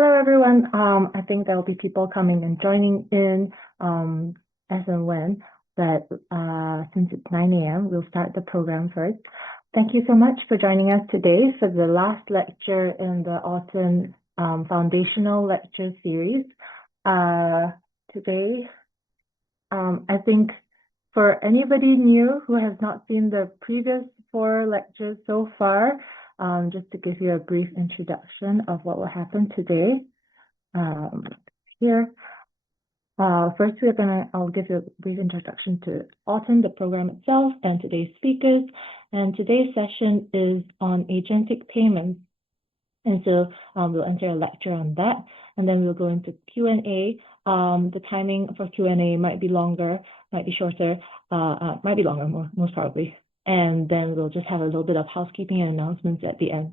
Hello, everyone. I think there will be people coming and joining in as and when, but since it's 9 a.m., we'll start the program first. Thank you so much for joining us today for the last lecture in the AUTON Foundational Lecture Series. Today, I think for anybody new who has not seen the previous 4 lectures so far, just to give you a brief introduction of what will happen today. Here, first I'll give you a brief introduction to AUTON, the program itself, and today's speakers. And today's session is on agentic payments. And so we'll enter a lecture on that, and then we'll go into Q&A. The timing for Q&A might be longer, might be shorter, might be longer, most probably. And then we'll just have a little bit of housekeeping and announcements at the end.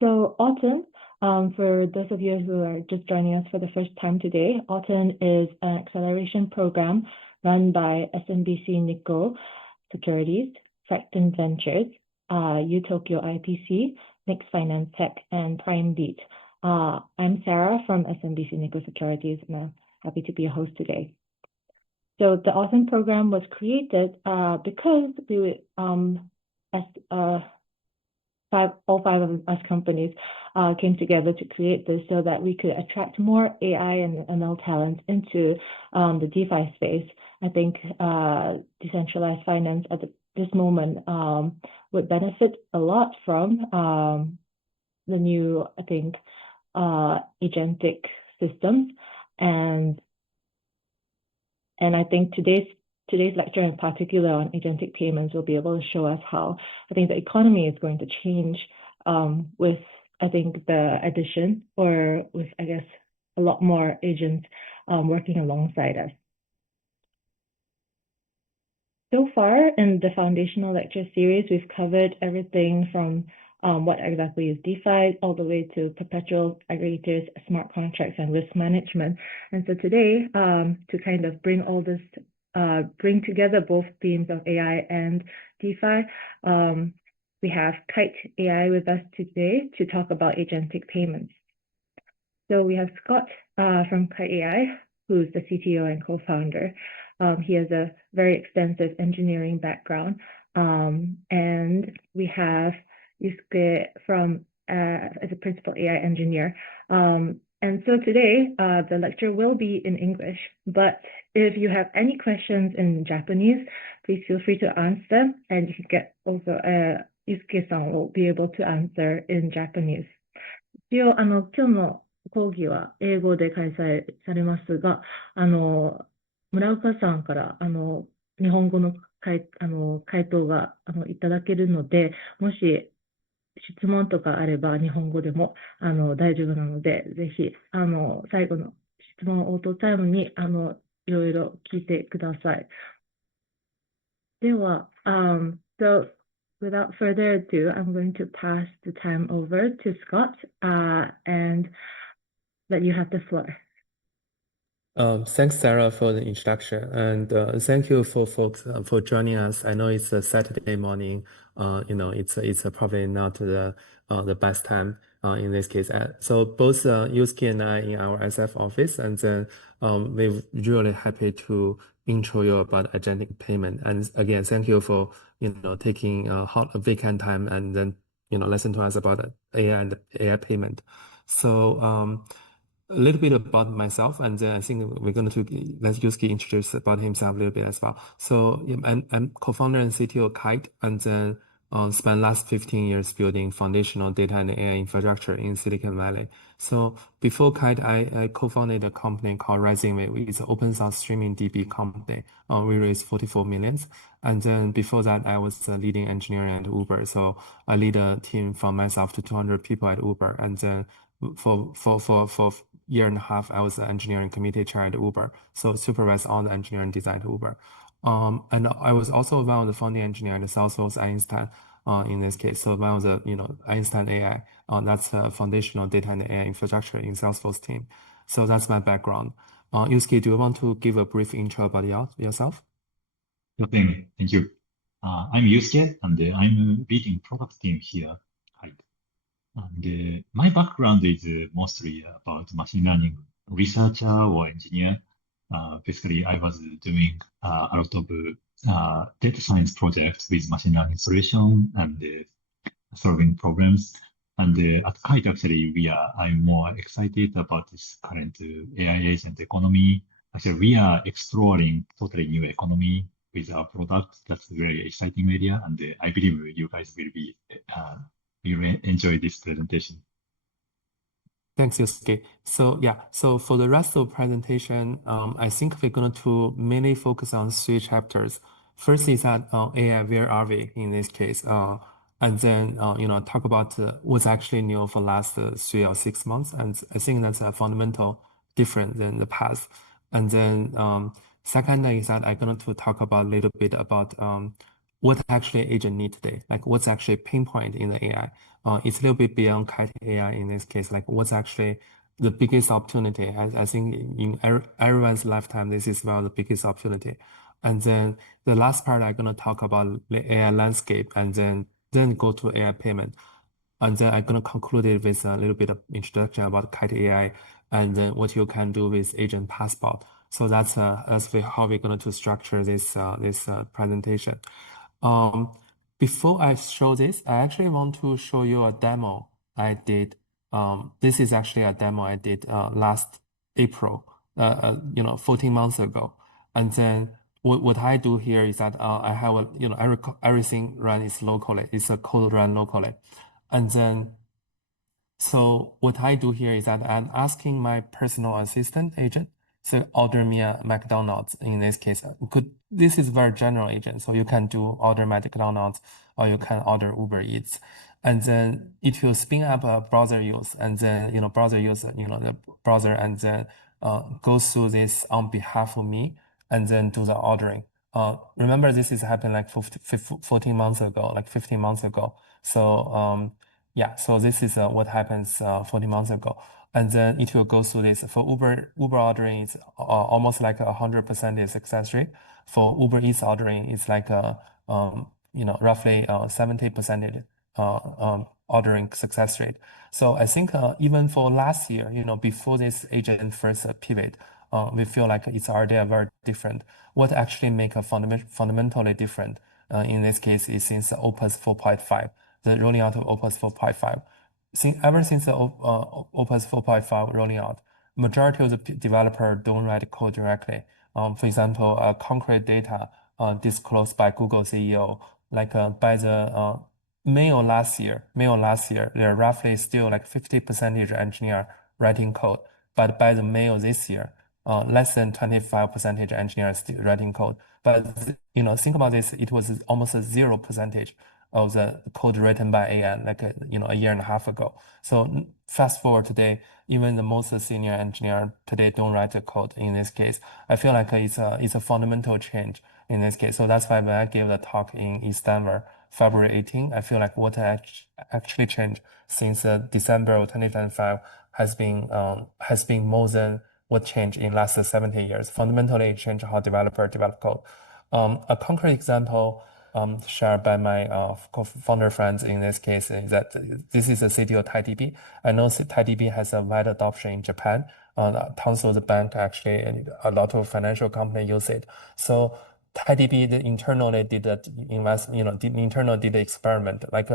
So AUTON, for those of you who are just joining us for the first time today, AUTON is an acceleration program run by SMBC Nikko Securities, Fracton Ventures, UTokyo IPC, Mix Finance Tech, and Prime Beat. I'm Sarah from SMBC Nikko Securities, and I'm happy to be a host today. So the AUTON program was created because we, all 5 of us companies came together to create this so that we could attract more AI and ML talent into the DeFi space. I think decentralized finance at this moment would benefit a lot from the new, I think, agentic systems. And I think today's lecture in particular on agentic payments will be able to show us how I think the economy is going to change with, I think, the addition or with, I guess, a lot more agents working alongside us. So far in the foundational lecture series, we've covered everything from what exactly is DeFi all the way to perpetuals, aggregators, smart contracts, and risk management. And so today, to kind of bring all this bring together both themes of AI and DeFi. We have Kite AI with us today to talk about agentic payments. So we have Scott from Kite AI, who's the CTO and co-founder. He has a very extensive engineering background. And we have Yusuke as a principal AI engineer. And so today, the lecture will be in English, but if you have any questions in Japanese, please feel free to ask them, and you can get also, Yusuke-san will be able to answer in Japanese. 一応、今日の講義は英語で開催されますが、村岡さんから、日本語の回答がいただけるので、もし質問とかあれば日本語でも大丈夫なので、ぜひ最後の質問応答タイムにいろいろ聞いてください。では、so without further ado, I'm going to pass the time over to Scott and let you have the floor. Thanks, Sarah, for the introduction, and thank you for folks for joining us. I know it's a Saturday morning. It's probably not the best time in this case. So both Yusuke and I in our SF office, and then we're really happy to intro you about agentic payment. And again, thank you for taking a weekend time and then listen to us about AI and AI payment. So a little bit about myself, and then I think we're going to let Yusuke introduce about himself a little bit as well. So I'm co-founder and CTO of Kite, and then spent last 15 years building foundational data and AI infrastructure in Silicon Valley. So before Kite, I co-founded a company called Rising Wave. It's an open source streaming DB company. We raised 44 million. And then before that, I was leading engineering at Uber. So I lead a team from myself to 200 people at Uber. And then for year and a half, I was the engineering committee chair at Uber, so supervised all the engineering design at Uber. And I was also one of the founding engineers at Salesforce Einstein in this case. So one of the Einstein AI, that's a foundational data and AI infrastructure in Salesforce team. So that's my background. Yusuke, do you want to give a brief intro about yourself? Sure thing. Thank you. I'm Yusuke, and I'm leading product team here. And my background is mostly about machine learning researcher or engineer. Basically, I was doing a lot of data science projects with machine learning solution and solving problems. And at Kite, actually, I'm more excited about this current AI agent economy. Actually, we are exploring totally new economy with our product. That's a very exciting area. And I believe you guys will enjoy this presentation. Thanks, Yusuke. So yeah, so for the rest of the presentation, I think we're going to mainly focus on 3 chapters. First is that AI, where are we in this case? And then, talk about what's actually new for last 3 or 6 months. And I think that's a fundamental different than the past. And then second is that I'm going to talk about a little bit about what actually agent need today, like what's actually pinpoint in the AI. It's a little bit beyond Kite AI in this case, like what's actually the biggest opportunity. I think in everyone's lifetime, this is one of the biggest opportunity. And then the last part, I'm going to talk about the AI landscape and then go to AI payment. And then I'm going to conclude it with a little bit of introduction about Kite AI and then what you can do with Agent Passport. So that's how we're going to structure this presentation. Before I show this, I actually want to show you a demo I did. This is actually a demo I did last April, 14 months ago. And then what I do here is that I have everything run is locally. It's a code run locally. And then, so what I do here is that I'm asking my personal assistant agent to order me a McDonald's in this case. This is very general agent, so you can do order McDonald's or you can order Uber Eats. And then it will spin up a browser use, and then browser use the browser, and then go through this on behalf of me, and then do the ordering. Remember, this is happened like 14 months ago, like 15 months ago. So yeah, so this is what happens 14 months ago. And then it will go through this. For Uber ordering, it's almost like 100% success rate. For Uber Eats ordering, it's like roughly 70% ordering success rate. So I think even for last year, before this agent first pivot, we feel like it's already very different. What actually make a fundamentally different in this case is since Opus 4.5, the rolling out of Opus 4.5. Ever since the Opus 4.5 rolling out, majority of the developer don't write code directly. For example, concrete data disclosed by Google CEO, like by the May of last year, there are roughly still like 50% engineer writing code. But by the May of this year, less than 25% engineers still writing code. But think about this, it was almost a 0% of the code written by AI, like a year and a half ago. So fast forward today, even the most senior engineer today don't write the code in this case. I feel like it's a fundamental change in this case. So that's why when I gave the talk in East Denver, February 18, I feel like what actually changed since December of 2025 has been more than what changed in last 70 years. Fundamentally change how developer develop code. A concrete example shared by my founder friends in this case is that this is a city of TiDB. I know TiDB has a wide adoption in Japan. Tons of the bank actually, and a lot of financial company use it. So TiDB internally did the experiment. Like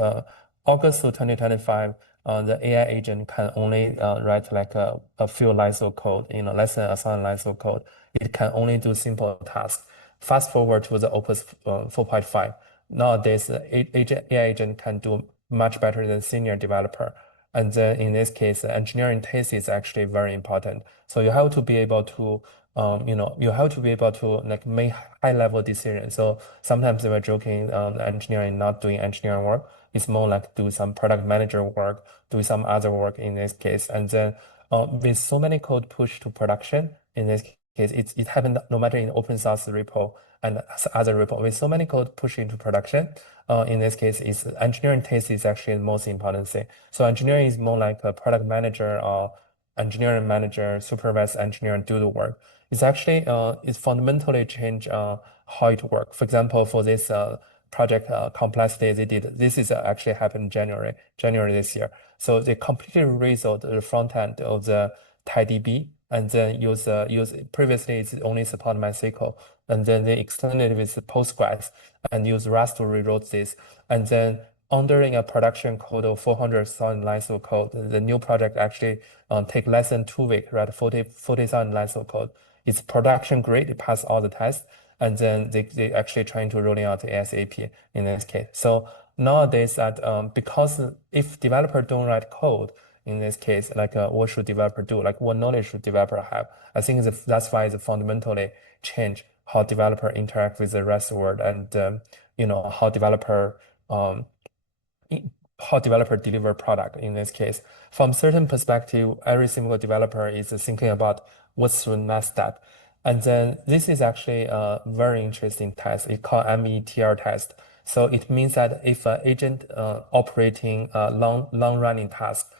August of 2025, the AI agent can only write like a few lines of code, less than 1,000 lines of code. It can only do simple tasks. Fast forward to the Opus 4.5. Nowadays, AI agent can do much better than senior developer. And then in this case, engineering taste is actually very important. So you have to be able to like make high level decisions. So sometimes we're joking, engineering not doing engineering work. It's more like do some product manager work, do some other work in this case. And then with so many code pushed to production, in this case, it happened no matter in open source repo and other repo. With so many code pushed into production, in this case, is engineering taste is actually the most important thing. So engineering is more like a product manager or engineering manager, supervise engineer and do the work. It's actually it's fundamentally change how it works. For example, for this project complexity they did. This is actually happened January this year. So they completely resolved the front end of the TiDB, and then use previously it's only support MySQL, and then they extended it with Postgres and use Rust to rewrote this, and then under a production code of 400,000 lines of code, the new project actually take less than 2 weeks, right? 40,000 lines of code. It's production grade, it passed all the tests, and then they actually trying to rolling out the ASAP in this case. So nowadays that because if developer don't write code, in this case, like what should developer do? Like what knowledge should developer have? I think that's why it's fundamentally change how developer interact with the rest of the world, and how developer deliver product in this case. From certain perspective, every single developer is thinking about what's the next step. And then this is actually a very interesting test. It's called METR test. So it means that if an agent operating a long running task,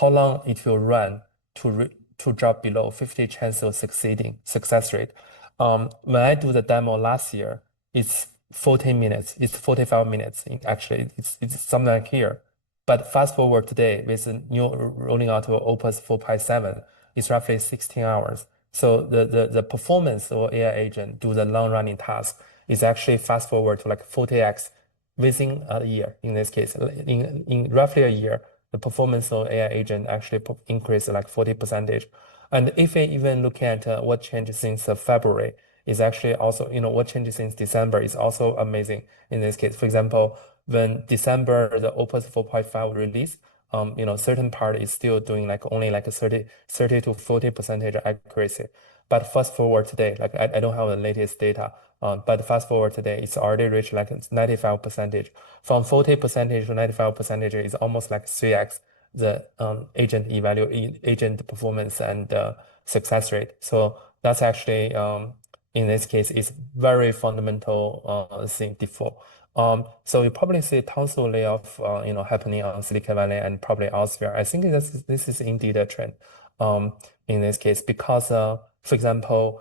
how long it will run to drop below 50 chance of success rate. When I do the demo last year, it's 14 minutes, it's 45 minutes. Actually, it's something like here. But fast forward today with the new rolling out of Opus 4.7, it's roughly 16 hours. So the performance of AI agent do the long running task is actually fast forward to like 40x within a year. In this case, in roughly a year, the performance of AI agent actually increased like 40%. And if we even look at what changed since February, is actually also, what changes since December is also amazing in this case. For example, when December, the Opus 4.5 release, certain part is still doing like only like a 30 to 40% accuracy. But fast forward today, like I don't have the latest data, but fast forward today, it's already reached like 95%. From 40% to 95% is almost like 3x the agent performance and success rate. So that's actually in this case is very fundamental thing default. So you probably see tons of layoff happening on Silicon Valley and probably elsewhere. I think this is indeed a trend in this case because for example,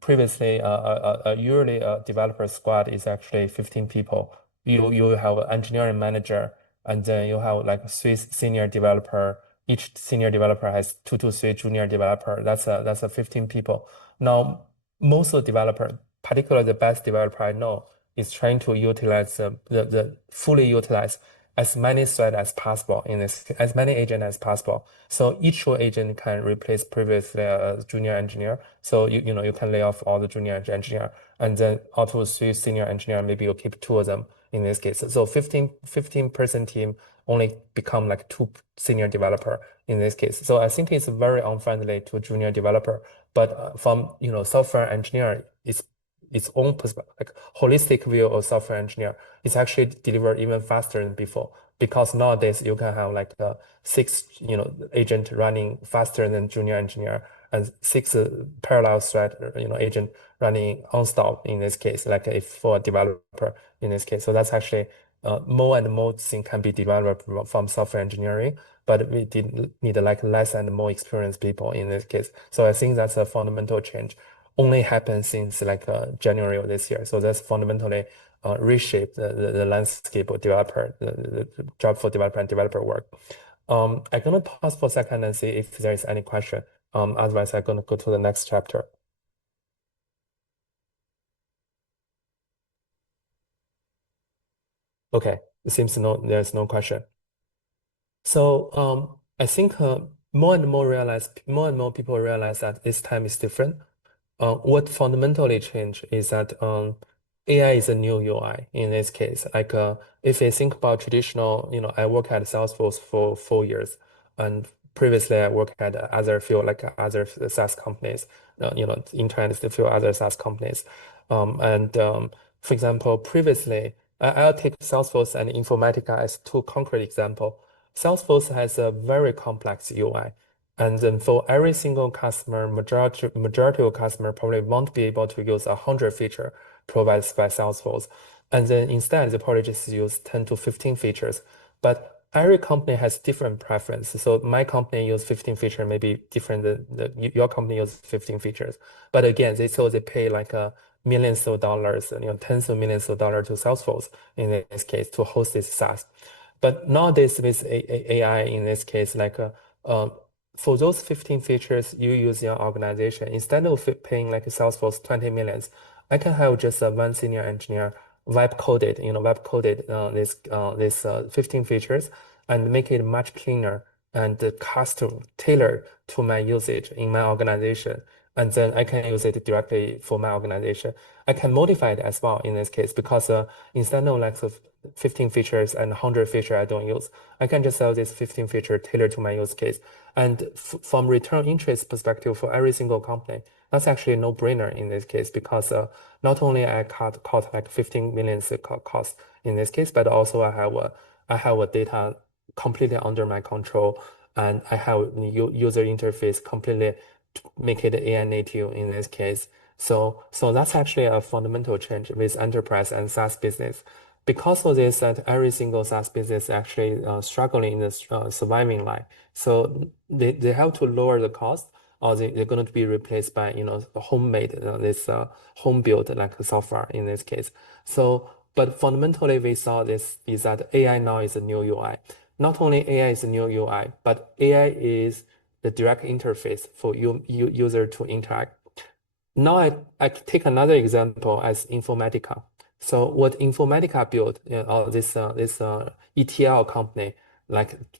previously a yearly developer squad is actually 15 people. You have an engineering manager, and then you have like 3 senior developer. Each senior developer has 2 to 3 junior developer. That's a 15 people. Now most of the developer, particularly the best developer I know, is trying to utilize the fully utilize as many threads as possible in this, as many agents as possible. So each agent can replace previously a junior engineer. So you can lay off all the junior engineer, and then out of 3 senior engineer, maybe you keep 2 of them in this case. So 15 person team only become like 2 senior developer in this case. So I think it's very unfriendly to junior developer. But from software engineer, its own perspective, like holistic view of software engineer, it's actually delivered even faster than before. Because nowadays you can have like 6 agent running faster than junior engineer, and 6 parallel thread agent running unstopped in this case, like if for a developer in this case. So that's actually more and more thing can be developed from software engineering, but we did need like less and more experienced people in this case. So I think that's a fundamental change. Only happened since like January of this year. So that's fundamentally reshaped the landscape of developer, the job for developer and developer work. I'm gonna pause for a second and see if there is any question. Otherwise, I'm gonna go to the next chapter. Okay, it seems there's no question. So I think more and more people realize that this time is different. What fundamentally changed is that AI is a new UI in this case. Like if you think about traditional, I work at Salesforce for 4 years, and previously I worked at other field like other SaaS companies, internet is the few other SaaS companies, for example, previously I'll take Salesforce and Informatica as 2 concrete examples. Salesforce has a very complex UI. And then for every single customer, majority of customer probably won't be able to use 100 feature provided by Salesforce. And then instead, they probably just use 10 to 15 features. But every company has different preference. So my company use 15 feature, maybe different than your company use 15 features. But again, they pay like millions of dollars, tens of millions of dollars to Salesforce in this case to host this SaaS. But nowadays with AI in this case, for those 15 features you use in your organization, instead of paying like Salesforce 20 millions, I can have just one senior engineer web coded this 15 features and make it much cleaner and custom tailored to my usage in my organization. And then I can use it directly for my organization. I can modify it as well in this case because instead of like 15 features and 100 features I don't use, I can just sell this 15 feature tailored to my use case. And from return interest perspective for every single company, that's actually a no-brainer in this case because not only I cut like 15 million cost in this case, but also I have a data completely under my control, and I have user interface completely to make it AI native in this case. So that's actually a fundamental change with enterprise and SaaS business. Because of this, that every single SaaS business actually struggling in this surviving line. So they have to lower the cost, or they're going to be replaced by homemade this home built like software in this case. So but fundamentally we saw this is that AI now is a new UI. Not only AI is a new UI, but AI is the direct interface for user to interact. Now I take another example as Informatica. So what Informatica built, this ETL company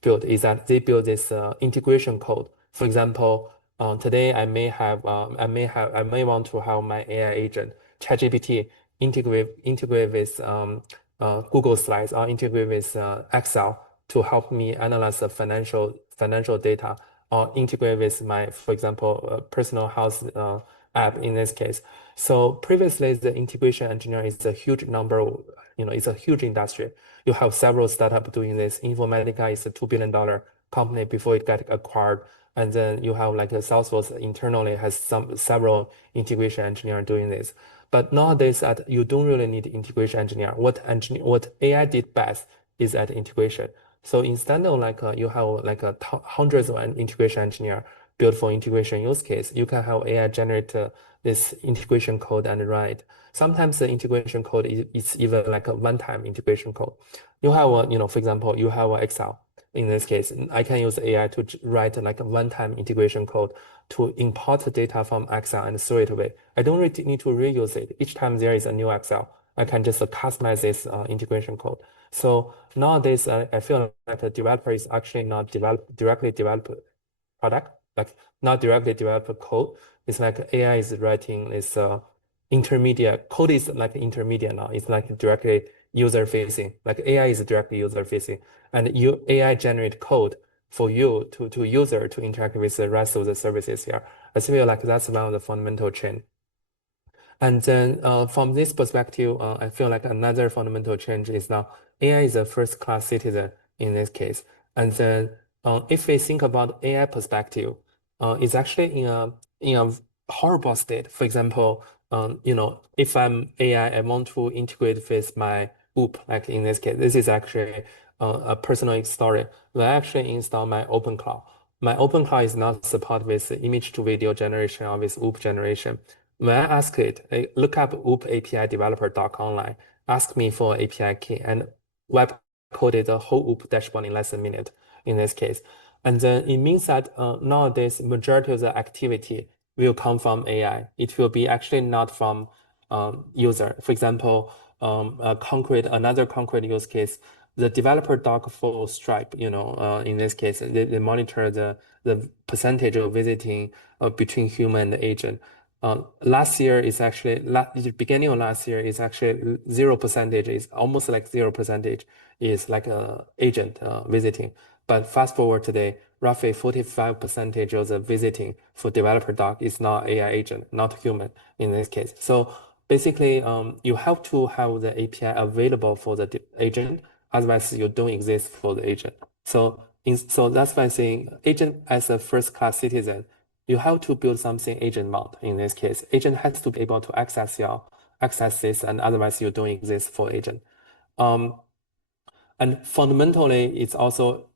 built is that they build this integration code. For example, today I may want to have my AI agent ChatGPT integrate with Google Slides or integrate with Excel to help me analyze the financial data, or integrate with my, for example, personal house app in this case. So previously, the integration engineer is a huge number, it's a huge industry. You have several startups doing this. Informatica is a $2 billion company before it got acquired. And then you have like a Salesforce internally has several integration engineers doing this. But nowadays, you don't really need integration engineer. What AI did best is at integration. So instead of you have hundreds of integration engineer built for integration use case, you can have AI generate this integration code and run it. Sometimes the integration code is even like a one-time integration code. You have for example, you have Excel. In this case, I can use AI to write like a one-time integration code to import data from Excel and throw it away. I don't really need to reuse it. Each time there is a new Excel, I can just customize this integration code. So nowadays, I feel like a developer is actually not directly develop product, like not directly develop code. It's like AI is writing this intermediate code is like intermediate now. It's like directly user facing. Like AI is directly user facing, and AI generate code for you to user to interact with the rest of the services here. I feel like that's one of the fundamental change. And then from this perspective, I feel like another fundamental change is now AI is a first-class citizen in this case. And then if we think about AI perspective, it's actually in a horrible state. For example, if I'm AI, I want to integrate with my OOP, like in this case, this is actually a personal story. When I actually install my OpenClaw, my OpenClaw is not supported with image to video generation or with OOP generation. When I ask it, look up OOP API developer.com online, ask me for API key, and web coded the whole OOP dashboard in less than a minute in this case. And then it means that nowadays, majority of the activity will come from AI. It will be actually not from user. For example, another concrete use case, the developer doc for Stripe, in this case, they monitor the percentage of visiting between human and agent. Last year is actually, the beginning of last year is actually 0%, is almost like 0% is like a agent visiting. But fast forward today, roughly 45% of the visiting for developer doc is not AI agent, not human in this case. So basically, you have to have the API available for the agent, otherwise you don't exist for the agent. So that's why I'm saying agent as a first-class citizen, you have to build something agent mount in this case. Agent has to be able to access this, and otherwise you don't exist for agent. And fundamentally, it's also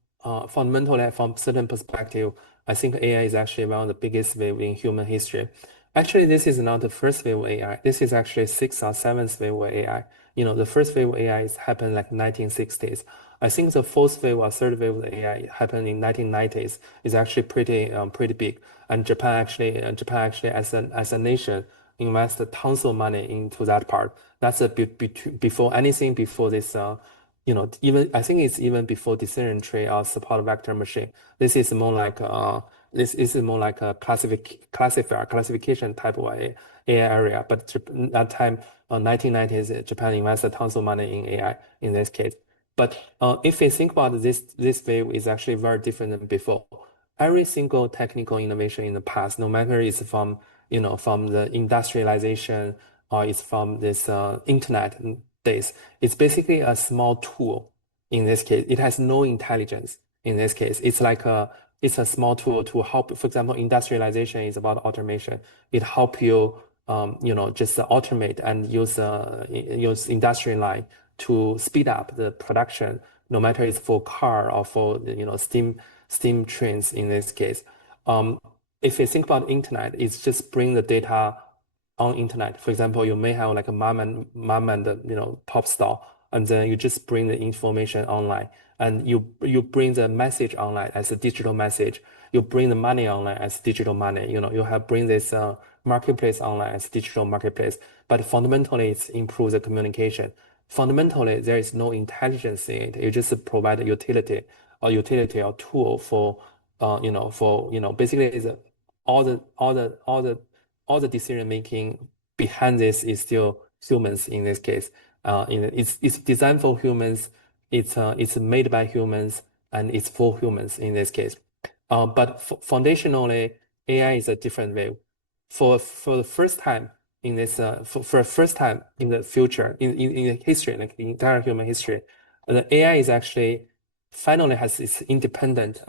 fundamentally from certain perspective, I think AI is actually one of the biggest wave in human history. Actually, this is not the first wave of AI. This is actually sixth or seventh wave of AI. The first wave of AI is happened like 1960s. I think the fourth wave or third wave of AI happened in 1990s. Is actually pretty big. And Japan actually as a nation invested tons of money into that part. That's before anything before this. Even I think it's even before decision tree or support vector machine. This is more like a classification type of AI area. But that time, 1990s, Japan invested tons of money in AI in this case. But if we think about this wave is actually very different than before. Every single technical innovation in the past, no matter it's from the industrialization or it's from this internet days, it's basically a small tool. In this case, it has no intelligence. In this case, it's a small tool to help. For example, industrialization is about automation. It help you, just automate and use industrial line to speed up the production, no matter it's for car or for steam trains in this case. If you think about internet, it's just bring the data on internet. For example, you may have like a mom and pop store, and then you just bring the information online, and you bring the message online as a digital message. You bring the money online as digital money. You have bring this marketplace online as digital marketplace. But fundamentally, it's improve the communication. Fundamentally, there is no intelligence in it. You just provide a utility or tool for basically is all the decision making behind this is still humans in this case. It's designed for humans. It's made by humans, and it's for humans in this case. But foundationally, AI is a different way. For the first time in this, for the first time in the future, in history, like the entire human history, the AI is actually finally has its independent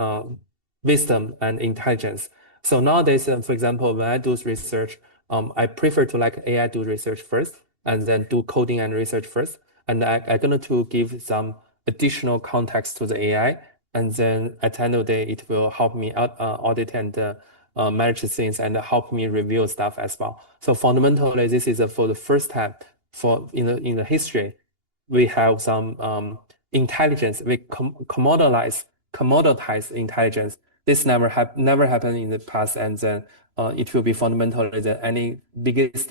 wisdom and intelligence. So nowadays, for example, when I do research, I prefer to like AI do research first, and then do coding and research first. And I'm going to give some additional context to the AI. And then at the end of the day, it will help me audit and manage things and help me review stuff as well. So fundamentally, this is for the first time in the history, we have some intelligence. We commoditize intelligence. This never happened in the past, and then it will be fundamentally the any biggest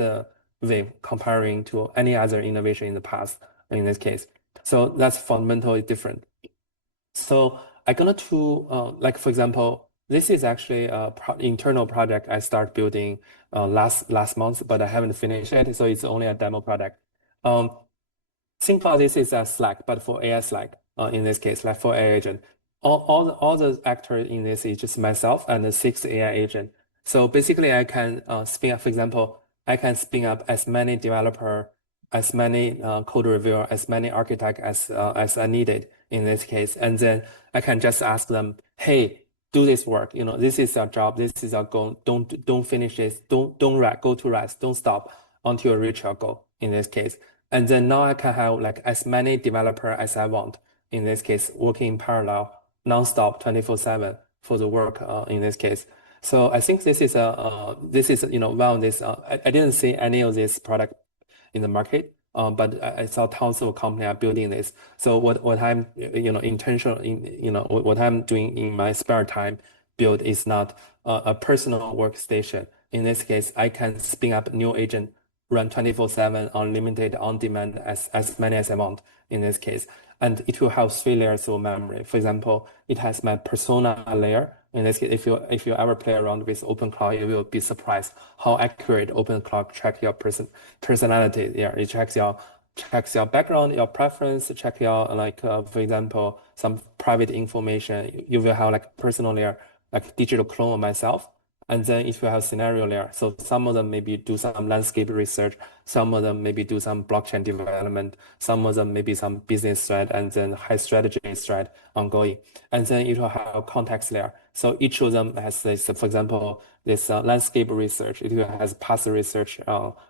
wave comparing to any other innovation in the past in this case. So that's fundamentally different. So I'm gonna to like for example, this is actually a internal project I start building last month, but I haven't finished it, so it's only a demo project. Think about this is a Slack, but for AI Slack in this case, like for AI agent. All the actors in this is just myself and the 6 AI agent. So basically, I can spin up, for example, I can spin up as many developer, as many code reviewer, as many architect as I needed in this case, and then I can just ask them, hey, do this work. This is our job. This is our goal. Don't finish this. Don't go to rest. Don't stop until you reach your goal in this case. And then now I can have like as many developer as I want in this case, working in parallel, nonstop, 24/7 for the work in this case. So I think this is well, this I didn't see any of this product in the market, but I saw tons of companies are building this. So what I'm what I'm doing in my spare time build is not a personal workstation. In this case, I can spin up new agent, run 24/7, unlimited, on demand, as many as I want in this case. And it will have 3 layers of memory. For example, it has my persona layer. In this case, if you ever play around with OpenCloud, you will be surprised how accurate OpenCloud track your personality. Yeah, it checks your background, your preference, check your for example, some private information. You will have like personal layer, like digital clone of myself. And then if you have scenario layer, so some of them maybe do some landscape research, some of them maybe do some blockchain development, some of them maybe some business thread, and then high strategy thread ongoing. And then it will have a context layer. So each of them has this, for example, this landscape research. It has past research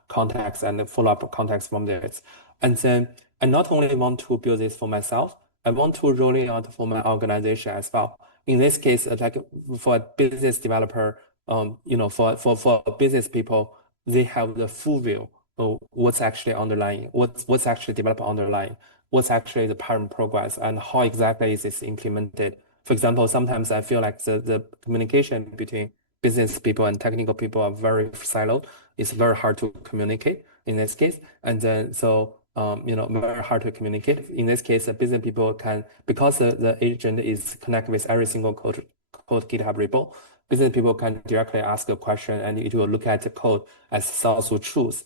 context and follow-up context from this. And then I not only want to build this for myself, I want to roll it out for my organization as well. In this case, like for a business developer, for business people, they have the full view of what's actually underlying, what's actually developed underlying, what's actually the parent progress, and how exactly is this implemented. For example, sometimes I feel like the communication between business people and technical people are very siloed. It's very hard to communicate in this case. And then very hard to communicate. In this case, the business people can, because the agent is connected with every single code GitHub repo, business people can directly ask a question and it will look at the code as source of truth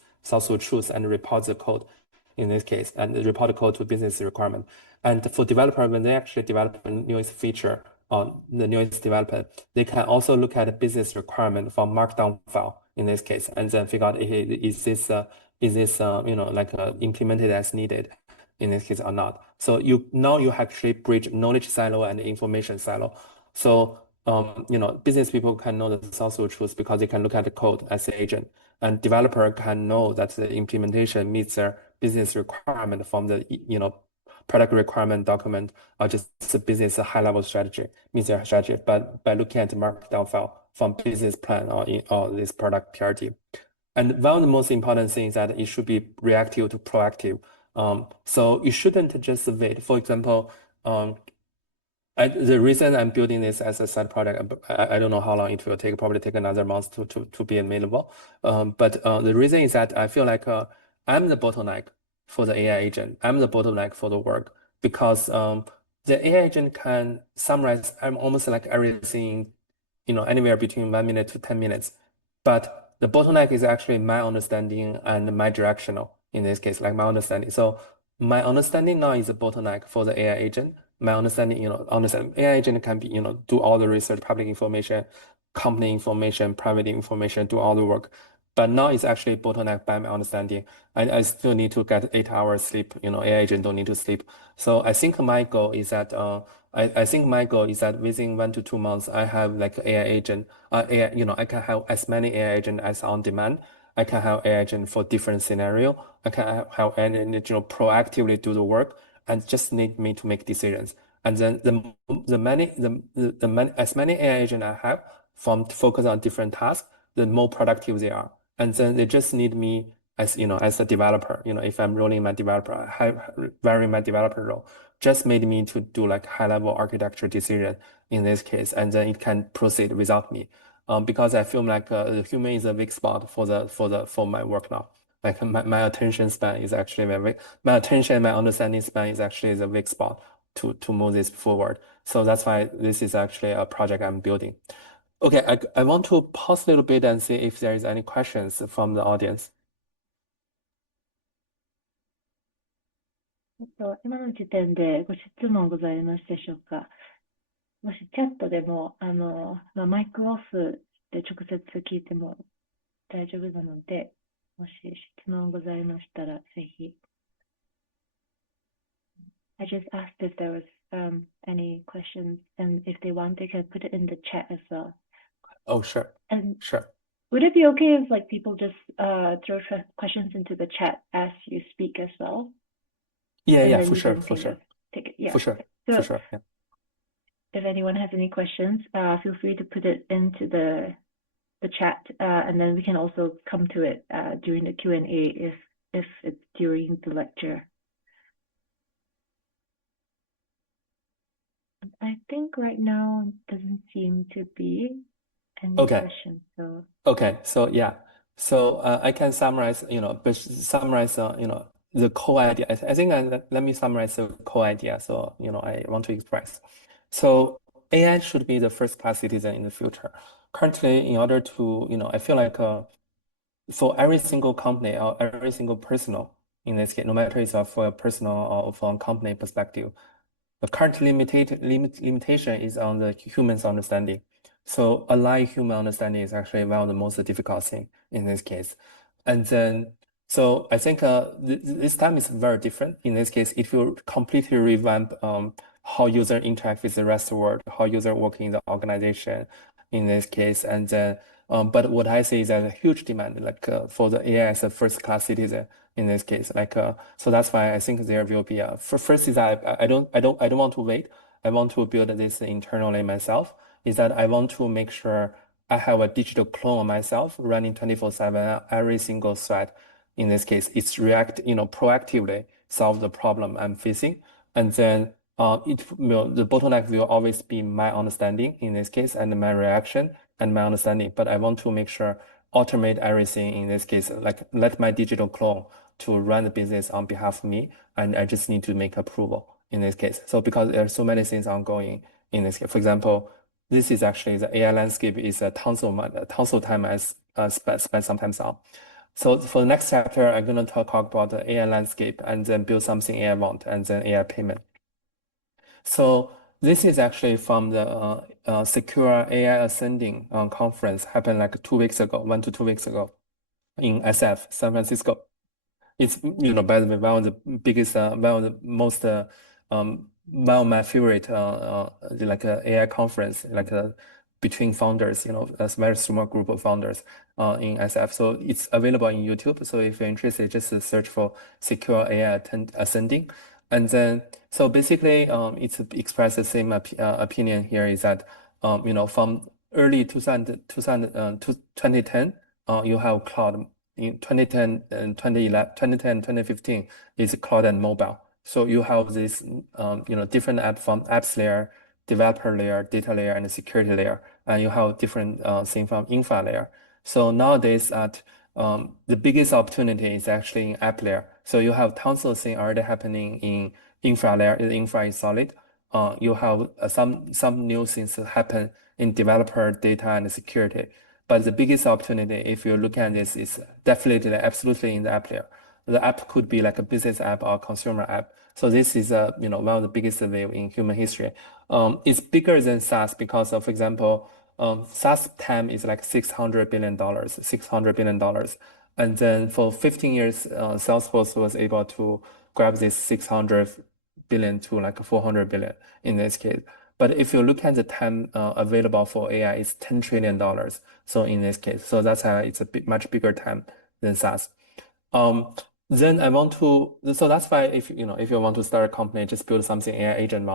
and report the code in this case, and report the code to business requirement. And for developer, when they actually develop a newest feature on the newest development, they can also look at the business requirement from Markdown file in this case, and then figure out, hey, is this implemented as needed in this case or not. So now you actually bridge knowledge silo and information silo. So business people can know the source of truth because they can look at the code as an agent, and developer can know that the implementation meets their business requirement from the product requirement document, or just the business high-level strategy, meets their strategy, but by looking at the markdown file from business plan or this product PRD. And one of the most important things is that it should be reactive to proactive. So you shouldn't just wait. For example, the reason I'm building this as a side project, I don't know how long it will take, probably take another month to be available. But the reason is that I feel like I'm the bottleneck for the AI agent. I'm the bottleneck for the work, because the AI agent can summarize almost like everything, anywhere between 1 minute to 10 minutes. But the bottleneck is actually my understanding and my directional in this case, like my understanding. So my understanding now is a bottleneck for the AI agent. My understanding, AI agent can be, do all the research, public information, company information, private information, do all the work. But now it's actually bottleneck by my understanding. I still need to get 8 hours sleep. AI agent don't need to sleep. So I think my goal is that within 1 to 2 months, I have like AI agent, I can have as many AI agent as on demand. I can have AI agent for different scenario. I can have an agent, proactively do the work and just need me to make decisions. And then as many AI agent I have from focus on different tasks, the more productive they are. And then they just need me as a developer. If I'm rolling my developer, I have wearing my developer role, just made me to do like high-level architecture decision in this case, and then it can proceed without me. Because I feel like the human is a weak spot for my work now. Like my attention span is actually my understanding span is actually the weak spot to move this forward. So that's why this is actually a project I'm building. Okay, I want to pause a little bit and see if there is any questions from the audience. 今の時点でご質問ございますでしょうか。もしチャットでもマイクオフで直接聞いても大丈夫なので、もし質問ございましたらぜひ。I just asked if there was any questions, and if they want, they can put it in the chat as well. Oh, sure. And sure. Would it be okay if like people just throw questions into the chat as you speak as well? Yeah, for sure. Take it. Yeah. For sure. Yeah. If anyone has any questions, feel free to put it into the chat, and then we can also come to it during the Q&A if it's during the lecture. I think right now doesn't seem to be any questions. So yeah. So I can summarize, the core idea. I think let me summarize the core idea. So, I want to express. So AI should be the first-class citizen in the future. Currently, in order to, I feel like for every single company or every single personal, in this case, no matter it's for a personal or from a company perspective, the current limitation is on the human's understanding. So align human understanding is actually one of the most difficult thing in this case. And then, so I think this time is very different. In this case, it will completely revamp how user interact with the rest of the world, how user work in the organization in this case. And then, but what I see is there's a huge demand like for the AI as a first-class citizen in this case. Like so that's why I think there will be first is that I don't want to wait. I want to build this internally myself. Is that I want to make sure I have a digital clone of myself running 24/7 every single thread. In this case, it's React, proactively solve the problem I'm facing. And then the bottleneck will always be my understanding in this case and my reaction and my understanding. But I want to make sure automate everything in this case, like let my digital clone to run the business on behalf of me, and I just need to make approval in this case. So because there are so many things ongoing in this case, for example, this is actually the AI landscape is a tons of time I spent sometimes on. So for the next chapter, I'm going to talk about the AI landscape and then build something AI want and then AI payment. So this is actually from the Secure AI Ascending conference happened like 2 weeks ago, 1 to 2 weeks ago in SF, San Francisco. It's, by the way, one of the biggest, one of the most, one of my favorite, like AI conference, like between founders, a very small group of founders in SF. So it's available in YouTube. So if you're interested, just search for Secure AI Ascending. And then, so basically, it's expressed the same opinion here is that, from early 2010, you have cloud. In 2010 and 2015 is cloud and mobile. So you have this, different apps layer, developer layer, data layer, and security layer, and you have different things from infra layer. So nowadays, the biggest opportunity is actually in app layer. So you have tons of things already happening in infra layer. The infra is solid. You have some new things that happen in developer, data, and security. But the biggest opportunity, if you look at this, is definitely absolutely in the app layer. The app could be like a business app or consumer app. So this is one of the biggest wave in human history. It's bigger than SaaS because of, for example, SaaS TAM is like $600 billion. And then for 15 years, Salesforce was able to grab this 600 billion to like 400 billion in this case. But if you look at the TAM available for AI, it's $10 trillion. So in this case, so that's how it's a much bigger TAM than SaaS. Then I want to, so that's why if you want to start a company, just build something AI agent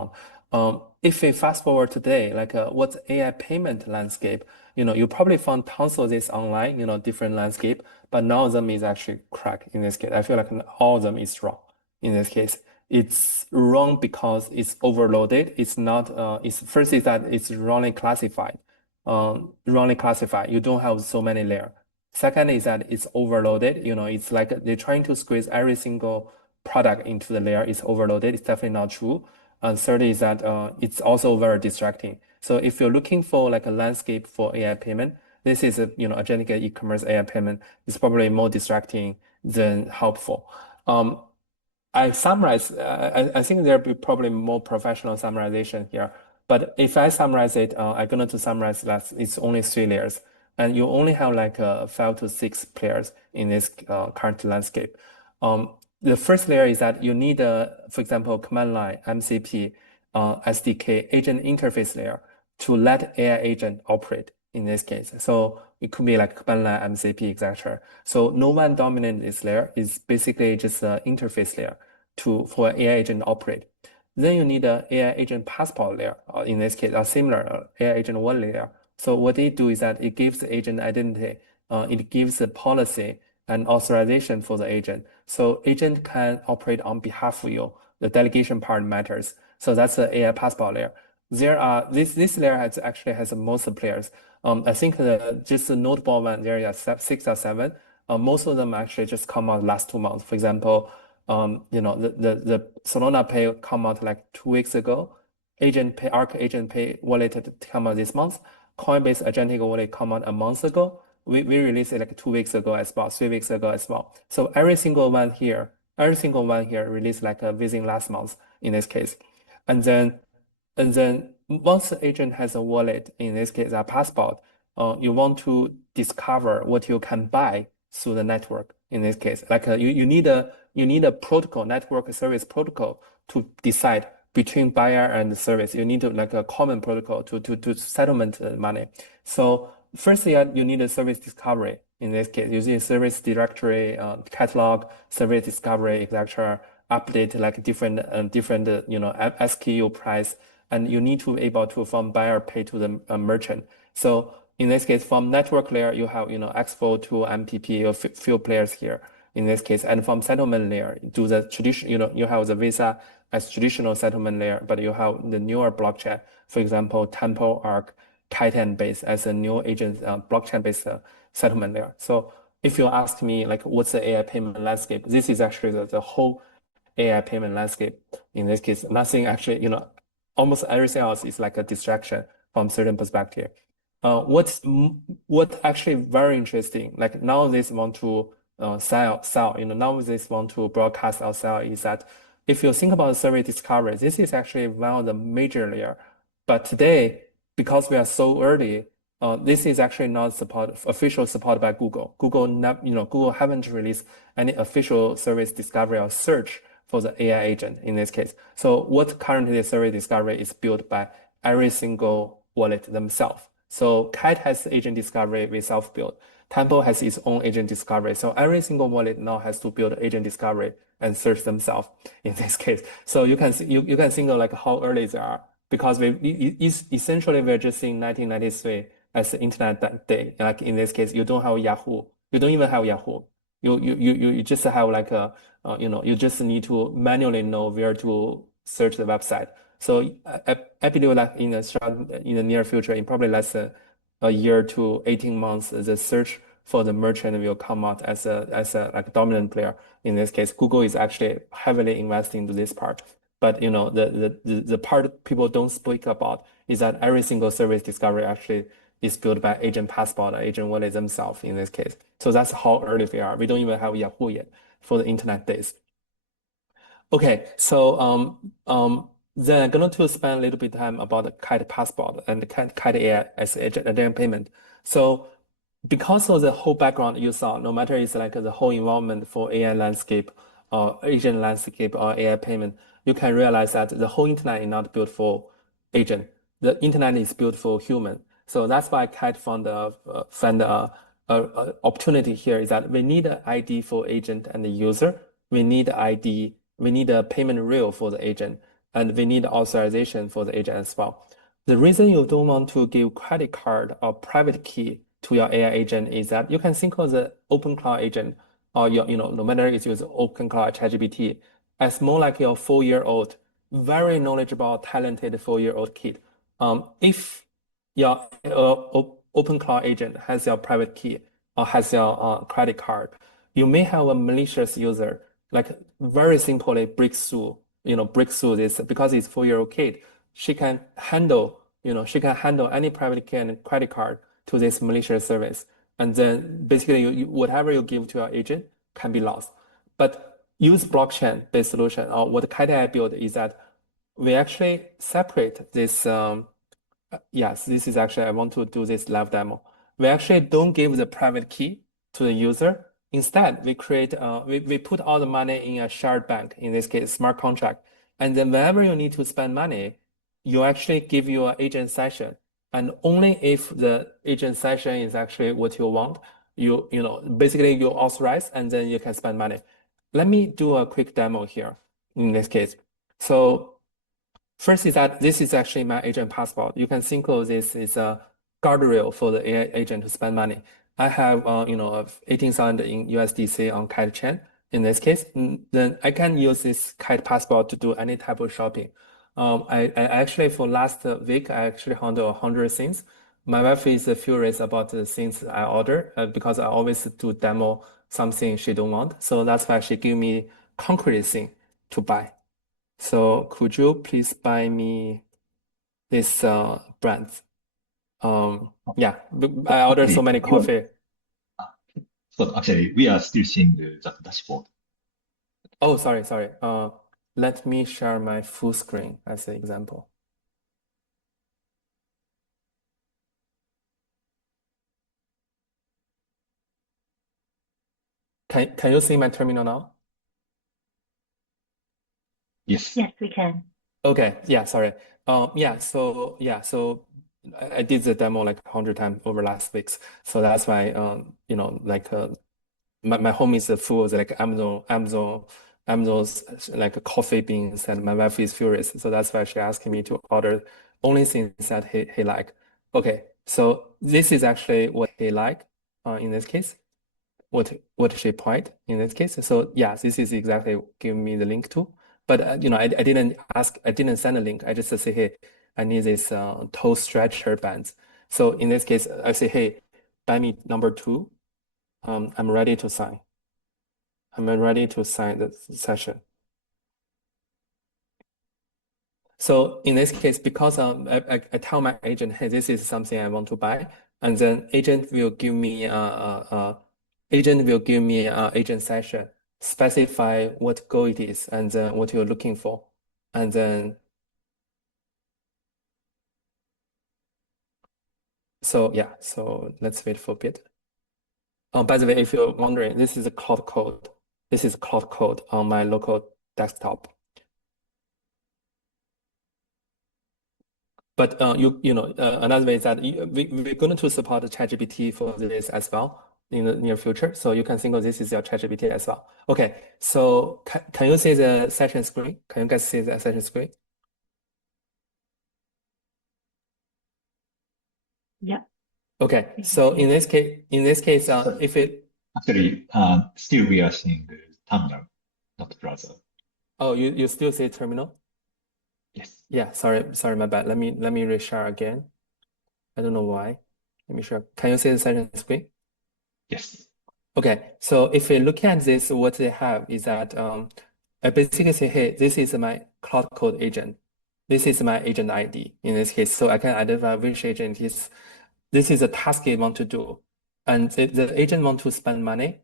on. If we fast forward today, like what's AI payment landscape? You probably found tons of this online, different landscape, but none of them is actually cracked in this case. I feel like all of them is wrong in this case. It's wrong because it's overloaded. It's not. First is that it's wrongly classified. You don't have so many layers. Second is that it's overloaded. It's like they're trying to squeeze every single product into the layer. It's overloaded. It's definitely not true. And third is that it's also very distracting. So if you're looking for like a landscape for AI payment, this is a agentic e-commerce AI payment. It's probably more distracting than helpful. I summarize, I think there'll be probably more professional summarization here. But if I summarize it, I'm going to summarize that it's only 3 layers. And you only have like 5 to 6 players in this current landscape. The first layer is that you need, for example, command line, MCP, SDK, agent interface layer to let AI agent operate in this case. So it could be like command line, MCP, etc. So no one dominant this layer is basically just an interface layer for AI agent to operate. Then you need an AI agent passport layer, or in this case, a similar AI agent wallet layer. So what they do is that it gives the agent identity, it gives the policy and authorization for the agent. So agent can operate on behalf of you. The delegation part matters. So that's the AI passport layer. This layer actually has the most players. I think just the notable one, there are 6 or 7. Most of them actually just come out last 2 months. For example, the Solana Pay come out like 2 weeks ago. Arc Agent Pay wallet come out this month. Coinbase Agentic Wallet come out a month ago. We released it like 2 weeks ago as well, 3 weeks ago as well. So every single one here released like within last month in this case. And then once the agent has a wallet, in this case a passport, you want to discover what you can buy through the network. In this case, like you need a protocol, network service protocol to decide between buyer and service. You need like a common protocol to settlement money. So firstly, you need a service discovery. In this case, using service directory, catalog, service discovery, etc. Update like different SKU price, and you need to be able to from buyer pay to the merchant. So in this case, from network layer, you have, x402, MPP, a few players here in this case. And from settlement layer, do the tradition, you have the Visa as traditional settlement layer, but you have the newer blockchain, for example, Temple, Arc, Kite and Base as a new agent blockchain-based settlement layer. So if you ask me, like, what's the AI payment landscape? This is actually the whole AI payment landscape. In this case, nothing actually, almost everything else is like a distraction from certain perspective. What actually very interesting, like now they want to sell, now they want to broadcast or sell is that if you think about service discovery, this is actually one of the major layer. But today, because we are so early, this is actually not official support by Google. Google haven't released any official service discovery or search for the AI agent in this case. So what currently service discovery is built by every single wallet themselves. So Kite has agent discovery we self-built. Temple has its own agent discovery. So every single wallet now has to build agent discovery and search themselves in this case. So you can think of like how early they are, because essentially we're just in 1993 as the internet day. Like in this case, you don't have Yahoo. You don't even have Yahoo. You just have like you just need to manually know where to search the website. So I believe that in the near future, in probably less than a year to 18 months, the search for the merchant will come out as a like dominant player. In this case, Google is actually heavily investing into this part. But the part people don't speak about is that every single service discovery actually is built by Agent Passport or Agent Wallet themselves in this case. So that's how early we are. We don't even have Yahoo yet for the internet days. Okay, so then I'm going to spend a little bit of time about the Kite Passport and the Kite AI as agent payment. So because of the whole background you saw, no matter it's like the whole environment for AI landscape or agent landscape or AI payment, you can realize that the whole internet is not built for agent. The internet is built for human. So that's why Kite found a opportunity here is that we need an ID for agent and the user. We need ID. We need a payment rail for the agent, and we need authorization for the agent as well. The reason you don't want to give credit card or private key to your AI agent is that you can think of the open cloud agent or no matter if you use open cloud ChatGPT as more like your 4-year-old, very knowledgeable, talented 4-year-old kid. If your open cloud agent has your private key or has your credit card, you may have a malicious user, like very simply break through this because it's 4-year-old kid. She can handle any private key and credit card to this malicious service. And then basically whatever you give to your agent can be lost. But use blockchain-based solution, or what Kite AI built is that we actually separate this. Yes, this is actually, I want to do this live demo. We actually don't give the private key to the user. Instead, we create, we put all the money in a shared bank, in this case, smart contract. And then whenever you need to spend money, you actually give your agent session. And only if the agent session is actually what you want, basically you authorize and then you can spend money. Let me do a quick demo here in this case. So first is that this is actually my agent passport. You can think of this as a guardrail for the AI agent to spend money. I have 18,000 in USDC on Kite chain in this case. Then I can use this Kite passport to do any type of shopping. I actually, for last week, I actually handle 100 things. My wife is furious about the things I order because I always do demo something she don't want. So that's why she give me concrete thing to buy. So could you please buy me this brand? Yeah, I ordered so many coffee. So actually, we are still seeing that dashboard. Oh, sorry. Let me share my full screen as an example. Can you see my terminal now? Yes. Yes, we can. Okay, yeah, sorry. So I did the demo like 100 times over last weeks. So that's why like my home is full of like Amazon's like coffee beans, and my wife is furious. So that's why she asked me to order only things that he like. Okay, so this is actually what they like in this case, what she point in this case. So yeah, this is exactly giving me the link to. But you know, I didn't send a link. I just say, hey, I need this toe stretcher bands. So in this case, I say, hey, buy me number 2. I'm ready to sign. I'm ready to sign the session. So in this case, because I tell my agent, hey, this is something I want to buy, and then agent will give me agent session, specify what goal it is, and then what you're looking for, and then so yeah. So let's wait for a bit. Oh, by the way, if you're wondering, this is a cloud code. This is cloud code on my local desktop. But another way is that we're going to support ChatGPT for this as well in the near future. So you can think of this as your ChatGPT as well. Okay, so can you see the session screen? Can you guys see the session screen? Yeah. Okay, so in this case, if it Actually, still we are seeing the terminal, not browser. oh you still see terminal? Yes. Yeah, sorry, my bad. Let me reshare again. I don't know why. Let me share. Can you see the session screen? Yes. Okay, so if we look at this, what they have is that I basically say, hey, this is my cloud code agent. This is my agent ID in this case. So I can identify which agent is, this is a task I want to do. And the agent want to spend money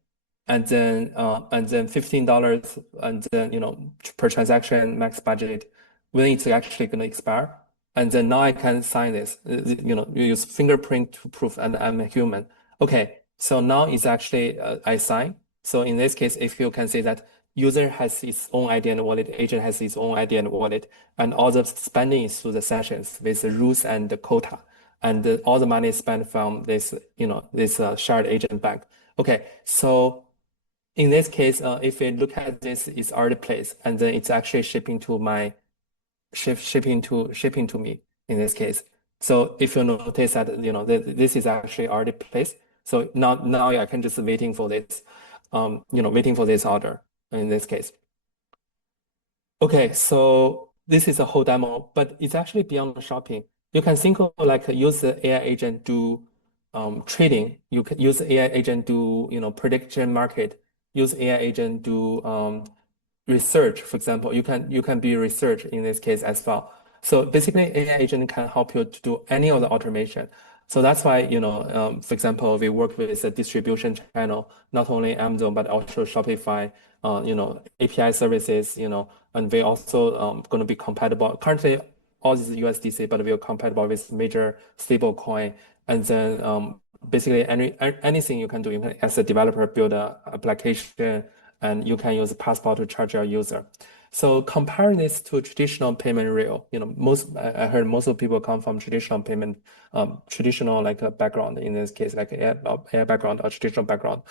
and then $15 and then, per transaction, max budget, when it's actually going to expire. And then now I can sign this, you use fingerprint to prove and I'm a human. Okay, so now it's actually I sign. So in this case, if you can see that user has its own ID and wallet, agent has its own ID and wallet, and all the spending is through the sessions with the rules and the quota, and all the money is spent from this, this shared agent bank. Okay, so in this case, if we look at this, it's already placed, and then it's actually shipping to me in this case. So if you notice that this is actually already placed. So now I can just waiting for this, waiting for this order in this case. Okay, so this is a whole demo, but it's actually beyond shopping. You can think of like use the AI agent do trading. You can use the AI agent do prediction market. Use AI agent do research, for example. You can be research in this case as well. So basically, AI agent can help you to do any of the automation. So that's why, for example, we work with a distribution channel, not only Amazon, but also Shopify, API services, and we also going to be compatible. Currently, all this is USDC, but we are compatible with major stable coin. And then basically anything you can do, you can, as a developer, build an application, and you can use Passport to charge your user. So comparing this to traditional payment rail, I heard most of people come from traditional payment, traditional like a background in this case, like AI background or traditional background.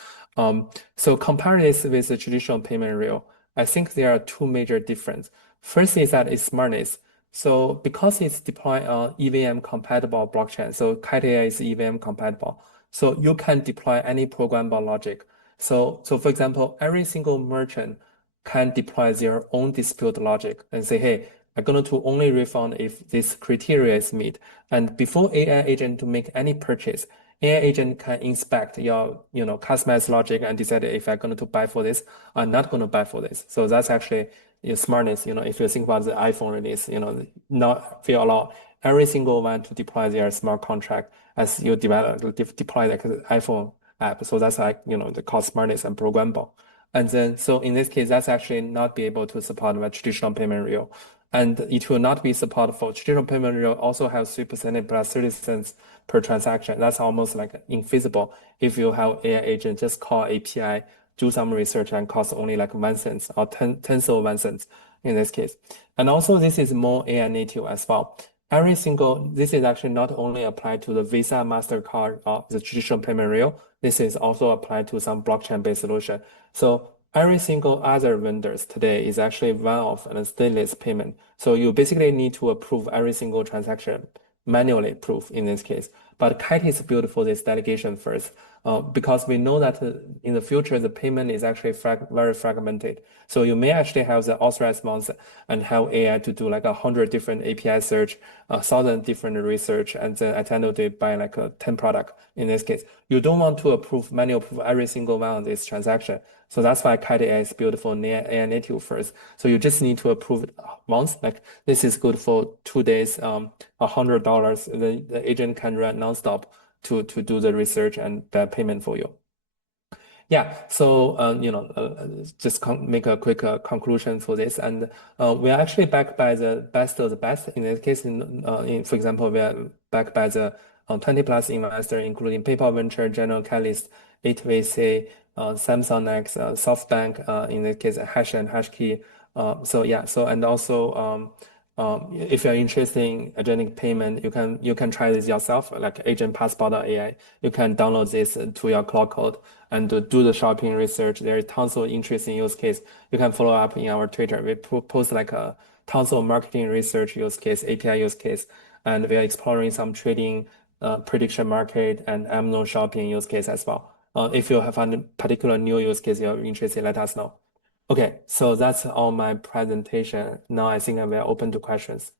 So comparing this with the traditional payment rail, I think there are two major differences. First is that it's smartness. So because it's deployed on EVM compatible blockchain, so Kite AI is EVM compatible. So you can deploy any programmable logic. So for example, every single merchant can deploy their own dispute logic and say, hey, I'm going to only refund if this criteria is met. And before AI agent to make any purchase, AI agent can inspect your, customized logic and decide if I'm going to buy for this or not going to buy for this. So that's actually smartness. If you think about the iPhone release, now we allow every single one to deploy their smart contract as you deploy like the iPhone app. So that's like, the cost smartness and programmable. And then, so in this case, that's actually not be able to support the traditional payment rail. And it will not be supported for traditional payment rail also have 3% plus 30 cents per transaction. That's almost like infeasible if you have AI agent just call API, do some research and cost only like 1 cent or tens of 1 cent in this case. And also this is more AI native as well. This is actually not only applied to the Visa, MasterCard, or the traditional payment rail. This is also applied to some blockchain-based solution. So every single other vendors today is actually one-off and a stateless payment. So you basically need to approve every single transaction manually approve in this case. But Kite is built for this delegation first, because we know that in the future, the payment is actually very fragmented. So you may actually have the authorized ones and have AI to do like 100 different API search, 1,000 different research, and then at the end of the day, buy like a 10 product in this case. You don't want to manually approve every single one of this transaction. So that's why Kite AI is built for AI native first. So you just need to approve it once, like this is good for 2 days, $100. The agent can run nonstop to do the research and the payment for you. Yeah, so just make a quick conclusion for this, and we are actually backed by the best of the best. In this case, for example, we are backed by the 20+ investors, including PayPal Venture, General Catalyst, 8VC, Samsung X, SoftBank, in this case, Hash and HashKey. And also if you're interested in agentic payment, you can try this yourself, like Agent Passport.ai. You can download this to your cloud code and do the shopping research. There is tons of interesting use case. You can follow up in our Twitter. We post like tons of marketing research use case, API use case, and we are exploring some trading, prediction market, and Amazon shopping use case as well. If you have a particular new use case you're interested, let us know. Okay, so that's all my presentation. Now I think we are open to questions.